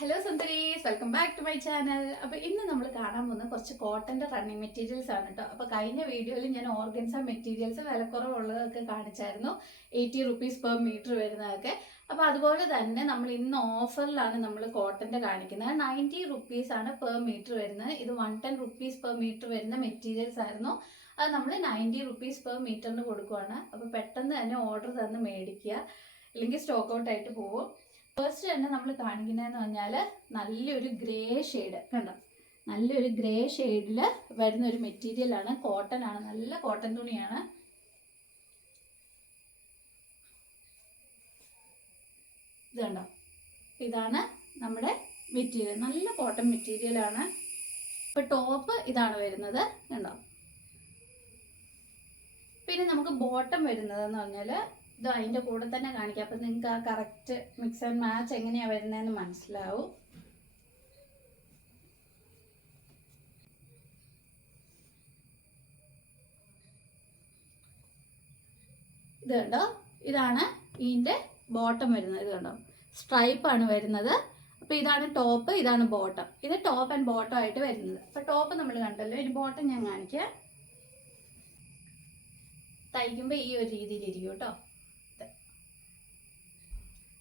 Hello സുന്ദരീസ്, welcome back to my channel. അപ്പോൾ ഇന്ന് നമ്മൾ കാണാൻ പോകുന്ന കുറച്ച് കോട്ടൻ്റെ റണ്ണിങ് മെറ്റീരിയൽസ് ആണ് കേട്ടോ. അപ്പോൾ കഴിഞ്ഞ വീഡിയോയിൽ ഞാൻ ഓർഗൻസ മെറ്റീരിയൽസ് വിലക്കുറവുള്ളതൊക്കെ കാണിച്ചായിരുന്നു, 80 റുപ്പീസ് പെർ മീറ്റർ വരുന്നതൊക്കെ. അപ്പോൾ അതുപോലെ തന്നെ നമ്മൾ ഇന്ന് ഓഫറിലാണ് നമ്മൾ കോട്ടൻ്റെ കാണിക്കുന്നത്. 90 റുപ്പീസ് ആണ് പെർ മീറ്റർ വരുന്നത്. ഇത് 110 റുപ്പീസ് പെർ മീറ്റർ വരുന്ന മെറ്റീരിയൽസ് ആയിരുന്നു. അത് നമ്മൾ 90 റുപ്പീസ് പെർ മീറ്ററിന് കൊടുക്കുവാണ്. അപ്പോൾ പെട്ടെന്ന് തന്നെ ഓർഡർ തന്ന് മേടിക്കുക, അല്ലെങ്കിൽ സ്റ്റോക്ക് ഔട്ട് ആയിട്ട് പോകും. ഫസ്റ്റ് തന്നെ നമ്മൾ കാണിക്കുന്നതെന്ന് പറഞ്ഞാൽ നല്ലൊരു ഗ്രേ ഷെയ്ഡ് കണ്ടോ, നല്ലൊരു ഗ്രേ ഷെയ്ഡിൽ വരുന്ന ഒരു മെറ്റീരിയലാണ്. കോട്ടൺ ആണ്, നല്ല കോട്ടൺ തുണിയാണ്. ഇത് കണ്ടോ, ഇതാണ് നമ്മുടെ മെറ്റീരിയൽ, നല്ല കോട്ടൺ മെറ്റീരിയലാണ്. ഇപ്പൊ ടോപ്പ് ഇതാണ് വരുന്നത് കണ്ടോ. പിന്നെ നമുക്ക് ബോട്ടം വരുന്നതെന്ന് പറഞ്ഞാൽ ഇത് അതിൻ്റെ കൂടെ തന്നെ കാണിക്കാം. അപ്പം നിങ്ങൾക്ക് ആ കറക്റ്റ് മിക്സ് ആൻഡ് മാച്ച് എങ്ങനെയാണ് വരുന്നതെന്ന് മനസ്സിലാവും. ഇത് കണ്ടോ, ഇതാണ് ഇതിൻ്റെ ബോട്ടം വരുന്നത്. ഇത് കണ്ടോ, സ്ട്രൈപ്പാണ് വരുന്നത്. അപ്പോൾ ഇതാണ് ടോപ്പ്, ഇതാണ് ബോട്ടം. ഇത് ടോപ്പ് ആൻഡ് ബോട്ടം ആയിട്ട് വരുന്നത്. അപ്പോൾ ടോപ്പ് നമ്മൾ കണ്ടല്ലോ, ഇനി ബോട്ടം ഞാൻ കാണിക്കാം. തയ്ക്കുമ്പോൾ ഈ ഒരു രീതിയിലിരിക്കും കേട്ടോ.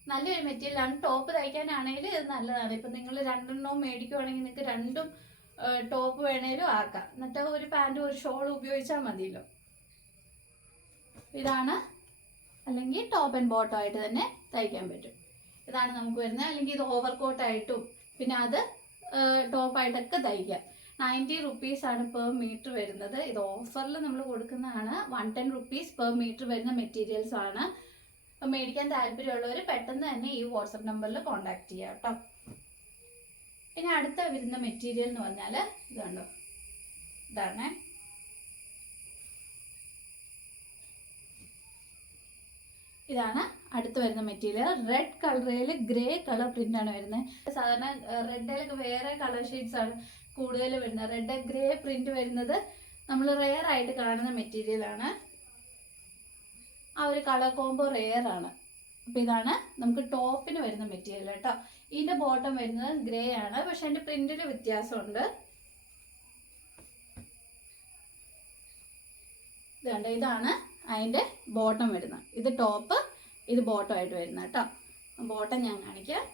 നല്ലൊരു മെറ്റീരിയലാണ്. ടോപ്പ് തയ്ക്കാനാണെങ്കിൽ ഇത് നല്ലതാണ്. ഇപ്പം നിങ്ങൾ രണ്ടെണ്ണവും മേടിക്കുവാണെങ്കിൽ നിങ്ങൾക്ക് രണ്ടും ടോപ്പ് വേണേലും ആക്കാം. എന്നിട്ട് ഒരു പാൻറ്റും ഒരു ഷോളും ഉപയോഗിച്ചാൽ മതിയല്ലോ. ഇതാണ്, അല്ലെങ്കിൽ ടോപ്പ് ആൻഡ് ബോട്ടം ആയിട്ട് തന്നെ തയ്ക്കാൻ പറ്റും. ഇതാണ് നമുക്ക് വരുന്നത്. അല്ലെങ്കിൽ ഇത് ഓവർ കോട്ടായിട്ടും പിന്നെ അത് ടോപ്പായിട്ടൊക്കെ തയ്ക്കാം. 90 റുപ്പീസ് ആണ് പെർ മീറ്റർ വരുന്നത്. ഇത് ഓഫറിൽ നമ്മൾ കൊടുക്കുന്നതാണ്. 110 റുപ്പീസ് പെർ മീറ്റർ വരുന്ന മെറ്റീരിയൽസ് ആണ്. അപ്പം മേടിക്കാൻ താല്പര്യമുള്ളവർ പെട്ടെന്ന് തന്നെ ഈ വാട്സപ്പ് നമ്പറിൽ കോൺടാക്ട് ചെയ്യാം കേട്ടോ. പിന്നെ അടുത്ത വരുന്ന മെറ്റീരിയൽ എന്ന് പറഞ്ഞാൽ ഇത് കണ്ടോ, ഇതാണ്. ഇതാണ് അടുത്ത് വരുന്ന മെറ്റീരിയൽ. റെഡ് കളറിൽ ഗ്രേ കളർ പ്രിന്റ് ആണ് വരുന്നത്. സാധാരണ റെഡിലൊക്കെ വേറെ കളർ ഷെയ്ഡ്സ് ആണ് കൂടുതൽ വരുന്നത്. റെഡ് ഗ്രേ പ്രിന്റ് വരുന്നത് നമ്മൾ റെയർ ആയിട്ട് കാണുന്ന മെറ്റീരിയൽ ആണ്. ആ ഒരു കളർ കോംബോ റെയർ ആണ്. അപ്പോൾ ഇതാണ് നമുക്ക് ടോപ്പിന് വരുന്ന മെറ്റീരിയൽ കേട്ടോ. ഇതിൻ്റെ ബോട്ടം വരുന്നത് ഗ്രേ ആണ്, പക്ഷെ അതിൻ്റെ പ്രിന്റിൽ വ്യത്യാസമുണ്ട്. ഇതുണ്ട്, ഇതാണ് അതിൻ്റെ ബോട്ടം വരുന്നത്. ഇത് ടോപ്പ്, ഇത് ബോട്ടം ആയിട്ട് വരുന്നത് കേട്ടോ. ബോട്ടം ഞാൻ കാണിക്കാം.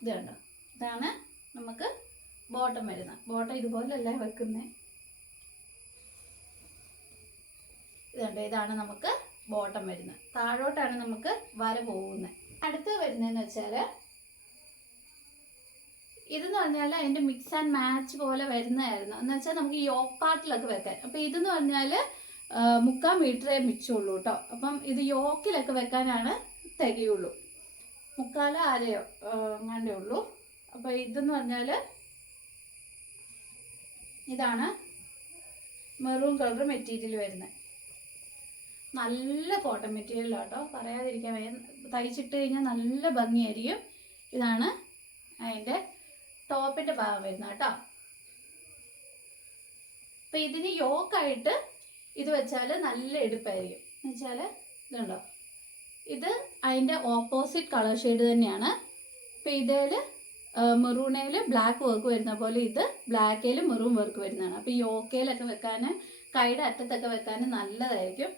ഇത് കണ്ടോ, ഇതാണ് നമുക്ക് ബോട്ടം വരുന്നത്. ബോട്ടം ഇതുപോലല്ല വെക്കുന്നത്. ഇതുണ്ട്, ഇതാണ് നമുക്ക് ബോട്ടം വരുന്നത്. താഴോട്ടാണ് നമുക്ക് വര പോകുന്നത്. അടുത്ത് വരുന്നതെന്ന് വെച്ചാൽ ഇതെന്ന് പറഞ്ഞാൽ അതിൻ്റെ മിക്സ് ആൻഡ് മാച്ച് പോലെ വരുന്നതായിരുന്നു. എന്ന് വെച്ചാൽ നമുക്ക് യോക്ക് പാർട്ടിലൊക്കെ വെക്കാൻ. അപ്പം ഇതെന്ന് പറഞ്ഞാൽ 3/4 മീറ്ററേ മിച്ചമുള്ളൂ കേട്ടോ. അപ്പം ഇത് യോക്കിലൊക്കെ വെക്കാനാണ് തികയുള്ളൂ. 3/4 അരയോ അങ്ങാണ്ടേ ഉള്ളൂ. അപ്പോൾ ഇതെന്ന് പറഞ്ഞാൽ ഇതാണ് മെറൂൺ കളർ മെറ്റീരിയൽ വരുന്നത്. നല്ല കോട്ടൺ മെറ്റീരിയൽ കേട്ടോ, പറയാതിരിക്കാൻ വയ്യ. തയ്ച്ചിട്ട് കഴിഞ്ഞാൽ നല്ല ഭംഗിയായിരിക്കും. ഇതാണ് അതിൻ്റെ ടോപ്പിൻ്റെ ഭാഗം വരുന്നത് കേട്ടോ. അപ്പം ഇതിന് യോക്കായിട്ട് ഇത് വെച്ചാൽ നല്ല എടുപ്പായിരിക്കും. എന്ന് വെച്ചാൽ ഇതുണ്ടോ, ഇത് അതിൻ്റെ ഓപ്പോസിറ്റ് കളർ ഷെയ്ഡ് തന്നെയാണ്. ഇപ്പം ഇതിൽ മെറൂണയിൽ ബ്ലാക്ക് വർക്ക് വരുന്ന പോലെ ഇത് ബ്ലാക്കിൽ മെറൂൺ വർക്ക് വരുന്നതാണ്. അപ്പോൾ ഈ യോക്കയിലൊക്കെ വെക്കാൻ, കൈയുടെ അറ്റത്തൊക്കെ വെക്കാൻ നല്ലതായിരിക്കും.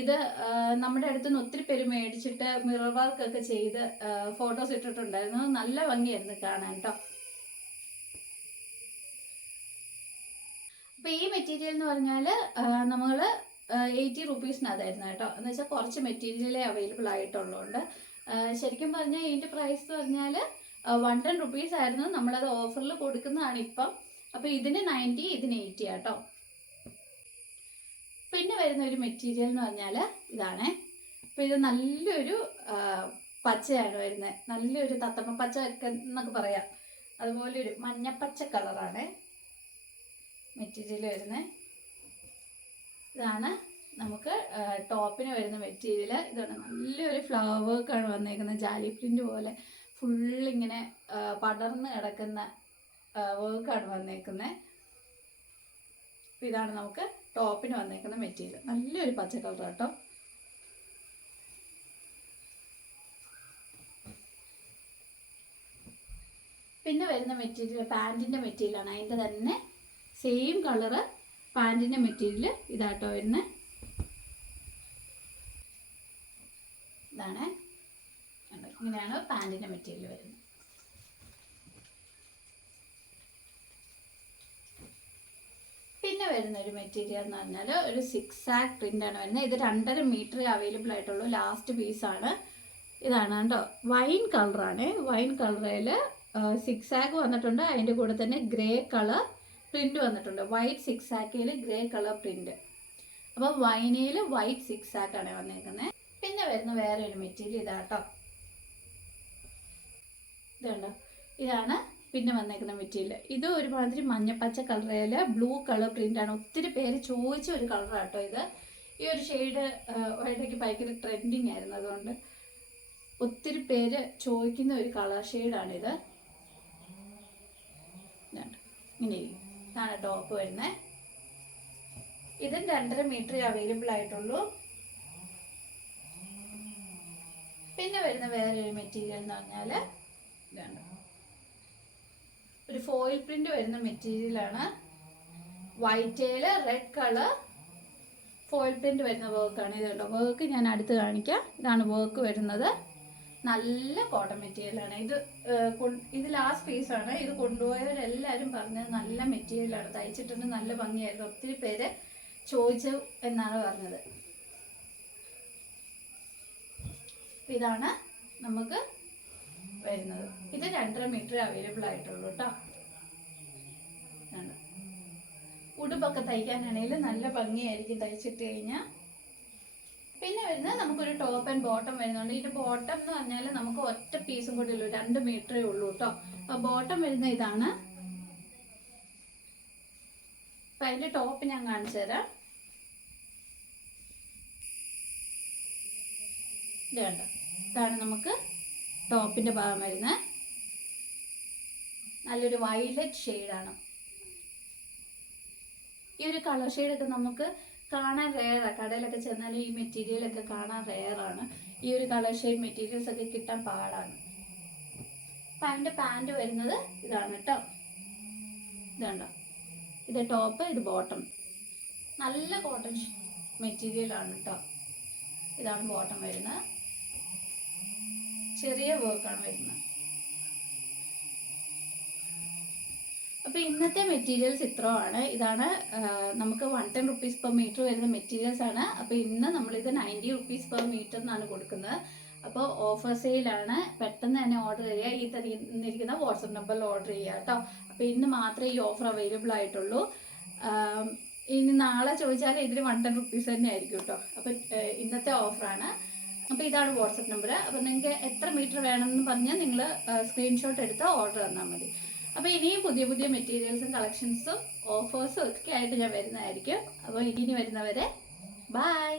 ഇത് നമ്മുടെ അടുത്ത് നിന്ന് ഒത്തിരി പേര് മേടിച്ചിട്ട് മിറർ വർക്കൊക്കെ ചെയ്ത് ഫോട്ടോസ് ഇട്ടിട്ടുണ്ടായിരുന്നു. നല്ല ഭംഗിയായിരുന്നു കാണാൻ കേട്ടോ. അപ്പോൾ ഈ മെറ്റീരിയൽ എന്ന് പറഞ്ഞാൽ നമ്മൾ 80 റുപ്പീസിനകത്തായിരുന്നു കേട്ടോ. എന്ന് വെച്ചാൽ കുറച്ച് മെറ്റീരിയലേ അവൈലബിൾ ആയിട്ടുള്ളതുകൊണ്ട്. ശരിക്കും പറഞ്ഞാൽ ഇതിൻ്റെ പ്രൈസ് എന്ന് പറഞ്ഞാൽ 110 റുപ്പീസ് ആയിരുന്നു. നമ്മളത് ഓഫറിൽ കൊടുക്കുന്നതാണ് ഇപ്പം. അപ്പോൾ ഇതിന് 90, ഇതിന് 80 കേട്ടോ. പിന്നെ വരുന്ന ഒരു മെറ്റീരിയൽ എന്ന് പറഞ്ഞാൽ ഇതാണ്. അപ്പോൾ ഇത് നല്ലൊരു പച്ചയാണ് വരുന്നത്. നല്ലൊരു തത്തമ്മ പച്ച എന്നൊക്കെ പറയാം. അതുപോലെ ഒരു മഞ്ഞപ്പച്ച കളറാണ് മെറ്റീരിയൽ വരുന്നത്. ഇതാണ് നമുക്ക് ടോപ്പിന് വരുന്ന മെറ്റീരിയൽ. ഇതാണ് നല്ലൊരു ഫ്ലവർ വർക്കാണ് വന്നേക്കുന്നത്. ജാലി പ്രിൻ്റ് പോലെ ഫുള്ളിങ്ങനെ പടർന്ന് കിടക്കുന്ന വർക്കാണ് വന്നേക്കുന്നത്. ഇതാണ് നമുക്ക് ടോപ്പിന് വന്നേക്കുന്ന മെറ്റീരിയൽ. നല്ലൊരു പച്ച കളർ കേട്ടോ. പിന്നെ വരുന്ന മെറ്റീരിയൽ പാൻറ്റിൻ്റെ മെറ്റീരിയലാണ്. അതിൻ്റെ തന്നെ സെയിം കളറ് പാൻറ്റിൻ്റെ മെറ്റീരിയൽ ഇതാട്ടോ വരുന്നത്. ഇതാണ്, ഇങ്ങനെയാണ് പാൻറ്റിൻ്റെ മെറ്റീരിയൽ വരുന്നത്. പിന്നെ വരുന്ന ഒരു മെറ്റീരിയൽ എന്ന് പറഞ്ഞാൽ ഒരു 6 ആക്ക് പ്രിൻ്റാണ് വരുന്നത്. ഇത് 2.5 മീറ്റർ അവൈലബിൾ ആയിട്ടുള്ളൂ. ലാസ്റ്റ് പീസാണ്. ഇതാണ് കേട്ടോ, വൈൻ കളറാണ്. വൈൻ കളറിൽ 6 ആക്ക് വന്നിട്ടുണ്ട്. അതിൻ്റെ കൂടെ തന്നെ ഗ്രേ കളർ പ്രിൻ്റ് വന്നിട്ടുണ്ട്. വൈറ്റ് 6 ആക്കിൽ ഗ്രേ കളർ പ്രിൻ്റ്. അപ്പോൾ വൈനയിൽ വൈറ്റ് 6 ആക്കാണ് വന്നേക്കുന്നത്. പിന്നെ വരുന്ന വേറെ ഒരു മെറ്റീരിയൽ ഇതാട്ടോ. ഇതുണ്ടോ, ഇതാണ് പിന്നെ വന്നേക്കുന്ന മെറ്റീരിയൽ. ഇത് ഒരുമാതിരി മഞ്ഞപ്പച്ച കളറിൽ ബ്ലൂ കളർ പ്രിൻ്റാണ്. ഒത്തിരി പേര് ചോദിച്ച ഒരു കളറാട്ടോ ഇത്. ഈ ഒരു ഷെയ്ഡ് ഇടയ്ക്ക് ഭയങ്കര ട്രെൻഡിങ് ആയിരുന്നു. അതുകൊണ്ട് ഒത്തിരി പേര് ചോദിക്കുന്ന ഒരു കളർ ഷെയ്ഡാണിത്. ഇങ്ങനെ ഇതാണ് ടോപ്പ് വരുന്നത്. ഇതും 2.5 മീറ്റർ അവൈലബിൾ ആയിട്ടുള്ളൂ. പിന്നെ വരുന്ന വേറൊരു മെറ്റീരിയൽ എന്ന് പറഞ്ഞാൽ ഇതാണ്, ഒരു ഫോയിൽ പ്രിന്റ് വരുന്ന മെറ്റീരിയലാണ്. വൈറ്റേല് റെഡ് കളർ ഫോയിൽ പ്രിന്റ് വരുന്ന വർക്കാണ്. ഇത് കേട്ടോ, വർക്ക് ഞാൻ അടുത്ത് കാണിക്കാം. ഇതാണ് വർക്ക് വരുന്നത്. നല്ല കോട്ടൺ മെറ്റീരിയലാണ് ഇത്. ഇത് ലാസ്റ്റ് പീസാണ്. ഇത് കൊണ്ടുപോയവരെല്ലാവരും പറഞ്ഞത് നല്ല മെറ്റീരിയലാണ്, തയ്ച്ചിട്ടുണ്ട്, നല്ല ഭംഗിയായിരുന്നു. ഒത്തിരി പേര് ചോദിച്ചു എന്നാണ് പറഞ്ഞത്. ഇതാണ് നമുക്ക് വരുന്നത്. ഇത് 2.5 മീറ്റർ അവൈലബിൾ ആയിട്ടുള്ളൂ കേട്ടോ. ഉടുപ്പൊക്കെ തയ്ക്കാനാണെങ്കിൽ നല്ല ഭംഗിയായിരിക്കും തയ്ച്ചിട്ട് കഴിഞ്ഞാൽ. പിന്നെ വരുന്നത് നമുക്കൊരു ടോപ്പ് ആൻഡ് ബോട്ടം വരുന്നുണ്ട്. ഇതിന്റെ ബോട്ടം എന്ന് പറഞ്ഞാൽ നമുക്ക് ഒറ്റ പീസും കൂടെ ഉള്ളൂ, 2 മീറ്ററേ ഉള്ളൂ കേട്ടോ. അപ്പൊ ബോട്ടം വരുന്ന ഇതാണ്. അപ്പൊ അതിന്റെ ടോപ്പ് ഞാൻ കാണിച്ചു തരാം. ഇത് കണ്ടോ, ഇതാണ് നമുക്ക് ടോപ്പിന്റെ ഭാഗം വരുന്നത്. നല്ലൊരു വയലറ്റ് ഷെയ്ഡാണ്. ഈ ഒരു കളർ ഷെയ്ഡൊക്കെ നമുക്ക് കാണാൻ റെയറാണ്. കടയിലൊക്കെ ചെന്നാലും ഈ മെറ്റീരിയലൊക്കെ കാണാൻ റെയറാണ്. ഈ ഒരു കളർ ഷെയ്ഡ് മെറ്റീരിയൽസ് ഒക്കെ കിട്ടാൻ പാടാണ്. അപ്പം അതിൻ്റെ പാൻറ് വരുന്നത് ഇതാണ് കേട്ടോ. ഇതുണ്ടോ, ഇത് ടോപ്പ്, ഇത് ബോട്ടം. നല്ല കോട്ടൺ മെറ്റീരിയലാണ് കേട്ടോ. ഇതാണ് ബോട്ടം വരുന്നത്. ചെറിയ വർക്കാണ് വരുന്നത്. അപ്പോൾ ഇന്നത്തെ മെറ്റീരിയൽസ് ഇത്രയാണ്. ഇതാണ് നമുക്ക് 110 റുപ്പീസ് പെർ മീറ്റർ വരുന്ന മെറ്റീരിയൽസ് ആണ്. അപ്പോൾ ഇന്ന് നമ്മളിത് 90 റുപ്പീസ് പെർ മീറ്റർ എന്നാണ് കൊടുക്കുന്നത്. അപ്പോൾ ഓഫർ സെയിലാണ്. പെട്ടെന്ന് തന്നെ ഓർഡർ ചെയ്യുക. ഈ തന്നിരിക്കുന്ന വാട്സപ്പ് നമ്പറിൽ ഓർഡർ ചെയ്യുക കേട്ടോ. അപ്പോൾ ഇന്ന് മാത്രമേ ഈ ഓഫർ അവൈലബിൾ ആയിട്ടുള്ളൂ. ഇനി നാളെ ചോദിച്ചാൽ ഇതിന് 110 റുപ്പീസ് തന്നെ ആയിരിക്കും കേട്ടോ. അപ്പോൾ ഇന്നത്തെ ഓഫറാണ്. അപ്പോൾ ഇതാണ് വാട്സപ്പ് നമ്പർ. അപ്പോൾ നിങ്ങൾക്ക് എത്ര മീറ്റർ വേണമെന്ന് പറഞ്ഞാൽ നിങ്ങൾ സ്ക്രീൻഷോട്ട് എടുത്ത് ഓർഡർ തന്നാൽ മതി. അപ്പോൾ ഇനിയും പുതിയ പുതിയ മെറ്റീരിയൽസും കളക്ഷൻസും ഓഫേഴ്സും ഒക്കെ ആയിട്ട് ഞാൻ വരുന്നതായിരിക്കും. അപ്പോൾ ഇനി വരുന്നവരെ ബൈ.